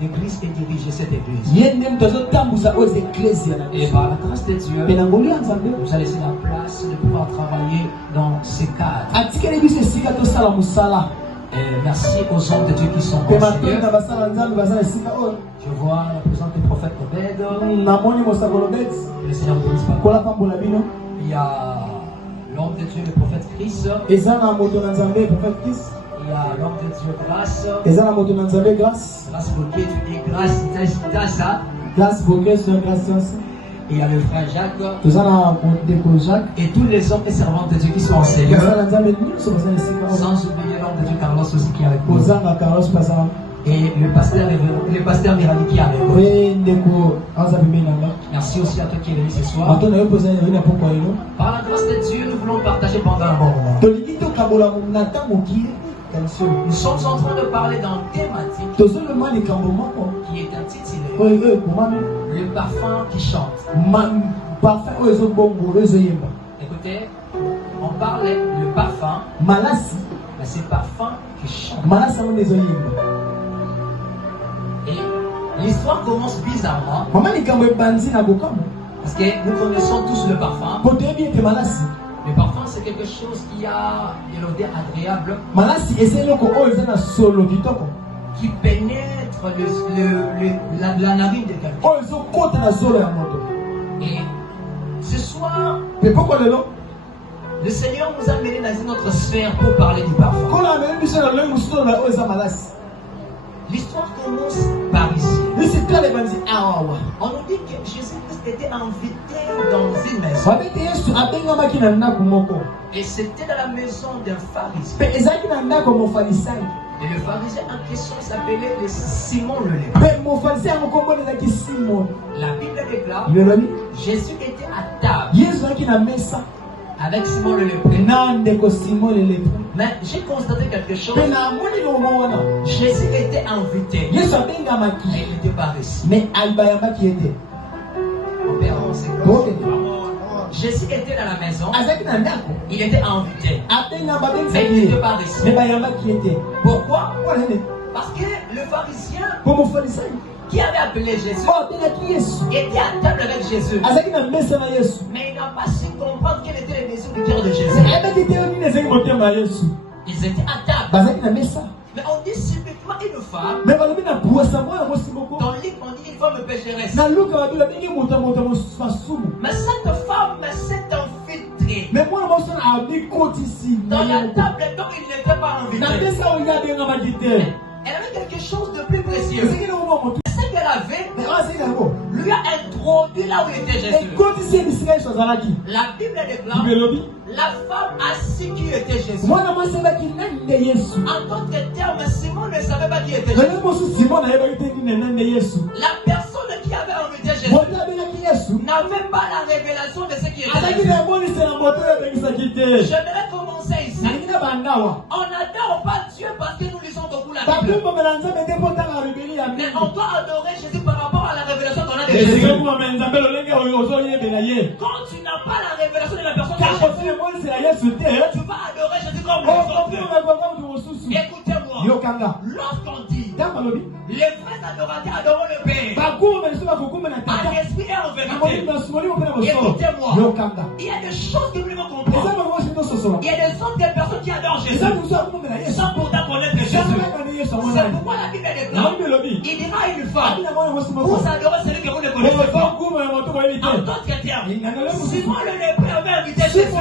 l'église est dirigée, cette église. Et par la grâce de Dieu, nous a laissé la place de pouvoir travailler dans ces cadres. Et merci aux hommes de Dieu qui sont conscients. Je vois la présence du prophète Obed. Le Seigneur bénisse pas. Il y a l'homme de Dieu, le prophète Chris. Il y a l'homme de Dieu, Grâce. Grâce Bouquet et Grâce Tassa. Et il y a le frère Jacques. Et tous les hommes et servantes de Dieu qui sont en Seigneur. Sans oublier l'homme de Dieu, Carlos aussi qui est avec nous. Et le pasteur Mirali qui est avec nous. Merci aussi à toi qui es venu ce soir. Par la grâce de Dieu, nous voulons partager pendant un bon moment. Nous sommes en train de parler d'un thématique qui est intitulé Le parfum qui chante. Écoutez, on parlait le parfum, mais c'est parfum qui chante. Et l'histoire commence bizarrement parce que nous connaissons tous le parfum. Le parfum, c'est quelque chose qui a de l'odeur agréable, qui pénètre la narine de quelqu'un. Et ce soir, le Seigneur nous a menés dans une autre sphère pour parler du parfum. L'histoire commence par ici. On nous dit que Jésus-Christ était invité dans une maison. Et c'était dans la maison d'un pharisien. Et le pharisien en question s'appelait Simon le lépreux. La Bible déclare Jésus était à table avec Simon le lépreux. Mais j'ai constaté quelque chose. Jésus était invité. Mais il n'était pas reçu. Jésus était dans la maison. Il était invité. Mais il n'était pas reçu. Pourquoi? Parce que le pharisien qui avait appelé Jésus était à table avec Jésus. Mais il n'a pas su comprendre quel était le désir du cœur de Jésus. Ils étaient à table. Mais on dit subitement une femme. Dans le livre on dit une femme pécheresse. Mais cette femme s'est infiltrée dans la table dont il n'était pas invité. Elle avait quelque chose de plus précieux. Ce qu'elle avait lui a introduit là où était Jésus. La Bible déclare la femme a su qui était Jésus. En d'autres termes, Simon ne savait pas qui était Jésus. La personne qui avait invité Jésus n'avait pas la révélation de ce qui était Jésus. J'aimerais commencer ici. On n'adore pas Dieu parce que nous lisons beaucoup la Bible. Mais on doit adorer Jésus par rapport à la révélation qu'on a de Jésus. Quand tu n'as pas la révélation de la personne de Jésus, tu vas adorer Jésus comme les autres. Écoutez-moi. Lorsqu'on dit les vrais adorateurs adorent le Père en esprit et en vérité. Écoutez-moi. Il y a des choses que nous devons comprendre. Il y a des autres personnes qui adorent Jésus sans pourtant connaître Jésus. C'est pourquoi la Bible déclare il dira à une femme vous adorez celui que vous ne connaissez pas. En d'autres termes, Simon le lépreux avait invité Jésus,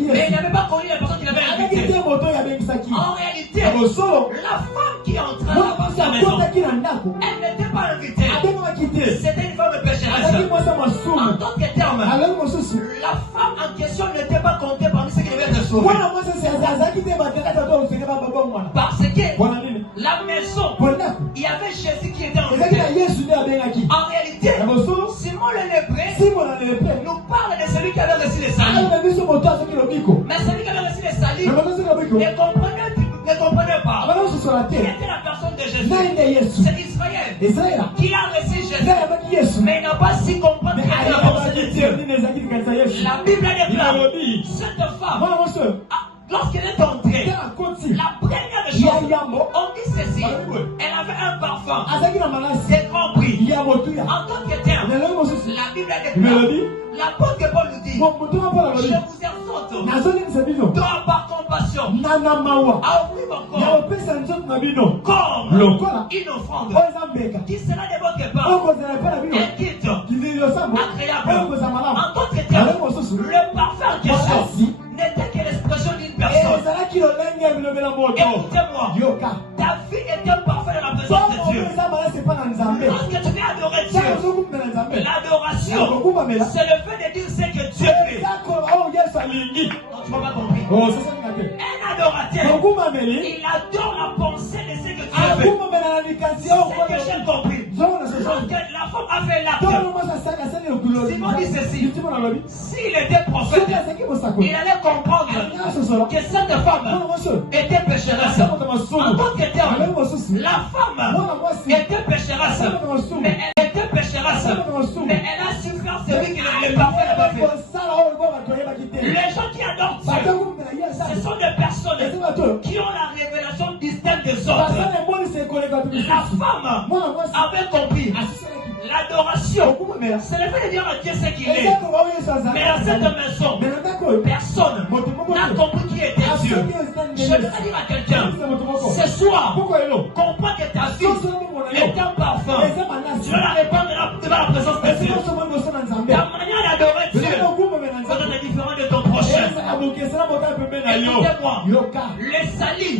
mais il n'avait pas connu la personne qu'il avait invité. En réalité, la femme qui entrait dans sa maison, elle n'était pas invitée. C'était une femme pécheresse. En d'autres termes, la femme en question n'était pas comptée parmi ceux qui devaient être sauvés. Parce que la maison, il y avait Jésus qui était invité. En réalité, Simon le lépreux nous parle de celui qui avait reçu les saluts. Mais celui qui avait reçu les saluts ne comprenait pas. Qui était la personne de Jésus? C'est Israël qui a reçu Jésus. Mais il n'a pas si comprendre qu'il était la personne de Dieu. La Bible déclare cette femme, lorsqu'elle est entrée, la première chose, on dit ceci, elle avait un parfum. c'est compris. En tant que tel, la Bible déclare, l'apôtre Paul nous dit, je vous exhorte, tant par compassion, à offrir mon corps comme une offrande qui sera de votre part, un guide agréable. En tant que tel, le parfum en question n'était que l'expression d'une personne. Écoutez-moi, ta vie est un parfait dans la présence de Dieu. Lorsque tu veux adorer Dieu, l'adoration, c'est le fait de dire ce que Dieu fait. Non, tu n'as pas compris. Un adorateur, il adore la pensée de ce que Dieu fait. C'est ce que j'ai compris. Lorsque la femme a fait l'acte, Simon dit ceci. S'il était prophète, il allait comprendre que cette femme était pécheresse. En tant que tel, la femme était pécheresse. Mais elle était pécheresse. Mais elle a su faire celui qui le parfait n'a pas fait. Les gens qui adorent Dieu, ce sont des personnes qui ont la révélation distincte des autres. La femme avait compris. L'adoration, c'est le fait de dire à Dieu ce qu'il est. Mais dans cette maison, personne n'a compris qui était Dieu. Je vais dire à quelqu'un, ce soir, comprends que ta vie est un parfum. Tu vas la répandre devant la présence de Dieu. Ta manière d'adorer Dieu va être différente de ton prochain. Écoutez-moi, le salut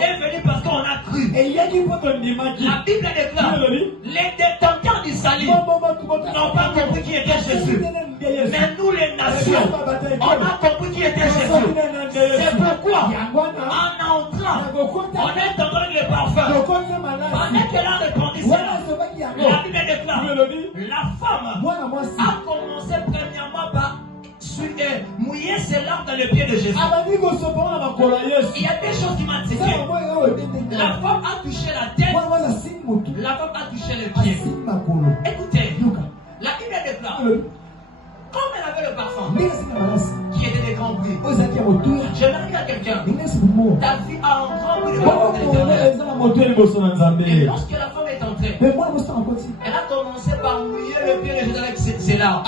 est venu parce qu'on a cru. La Bible déclare, les détenteurs du salut n'ont pas compris qui était Jésus. Mais nous les nations, on a compris qui était Jésus. C'est pourquoi, en entrant, on est dans le parfum. Pendant qu'elle a répondu cela, la Bible déclare, la femme a commencé premièrement par mouiller ses larmes dans le pied de Jésus. Il y a des choses qui m'ont dit. La femme a touché la tête. La femme a touché le pied. Écoutez, la Bible déclare, comme elle avait le parfum qui était des grands bruits, je vais dire à quelqu'un, ta vie a un grand bruit de parfum de l'éternel. Et lorsque la femme est entrée, elle a commencé par mouiller le pied de Jésus avec ses larmes.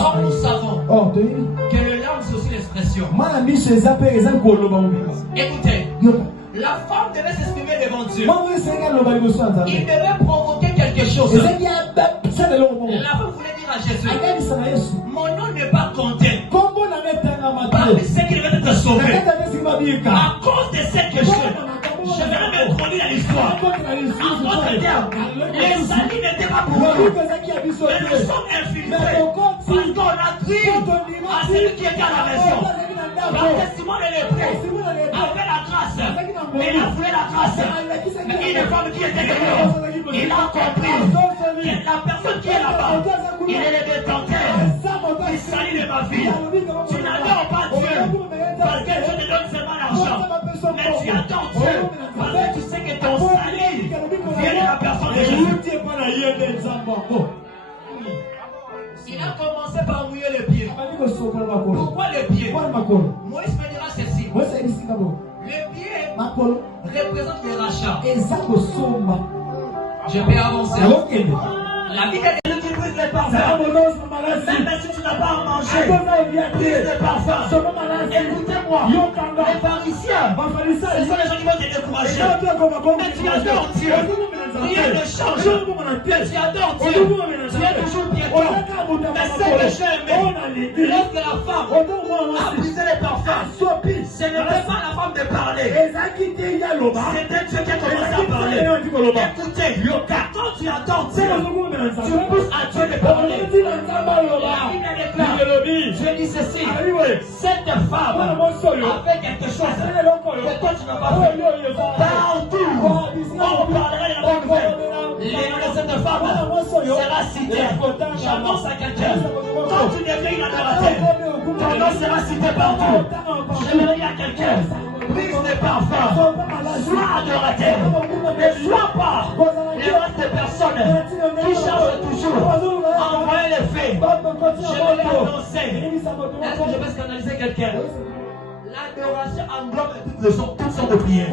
Or nous savons que le larme c'est aussi l'expression. Écoutez, la femme devait s'exprimer devant Dieu. Il devait provoquer quelque chose. La femme voulait dire à Jésus, mon nom n'est pas compté parmi ceux qui devaient être sauvés. À cause de ce que je vais m'introduire dans l'histoire. En d'autres termes, les salis n'étaient pas pour nous. Mais nous sommes infiltrés parce qu'on a cru à celui qui était à la maison. Parce que Simon le lépreux avait la grâce. Il a voulu la grâce. Mais une femme qui était dehors, il a compris que la personne qui est là-bas, il est le détenteur du salut de ma vie. Tu n'adores pas Dieu parce que Dieu te donne seulement l'argent. Mais tu adores Dieu parce que tu sais que ton salut vient de la personne de Jésus. Il a commencé par mouiller les pieds. Pourquoi les pieds? Moïse me dira ceci. Les pieds représentent les rachats. Je vais avancer. La vie est de qui brise les parfums. Même si tu n'as pas à manger, brise les parfums. Écoutez-moi, les pharisiens, ce sont les gens qui vont te décourager. Mais tu adores Dieu. Rien ne change. Mais tu adores Dieu. Tu es toujours piéton. Mais ce que j'ai aimé, lorsque la femme a brisé les parfums, ce n'était pas la femme de parler. C'était Dieu qui a commencé à parler. Écoutez, quand tu adores Dieu, tu pousses à Dieu de parler. La Bible déclare, Dieu dit ceci, cette femme avait quelque chose que toi tu n'as pas fait. Partout, on parlera de la bonne nouvelle. Les noms de cette femme sera cité. J'annonce à quelqu'un, quand tu deviens une adorateur, ton nom sera cité partout. Je vais dire à quelqu'un, brise tes parfums, sois adorateur, ne sois pas les reste des personnes qui cherchent toujours à envoyer les faits. Je vais l'annoncer. Est-ce que je vais scandaliser quelqu'un? l'adoration englobe toutes sortes de prières.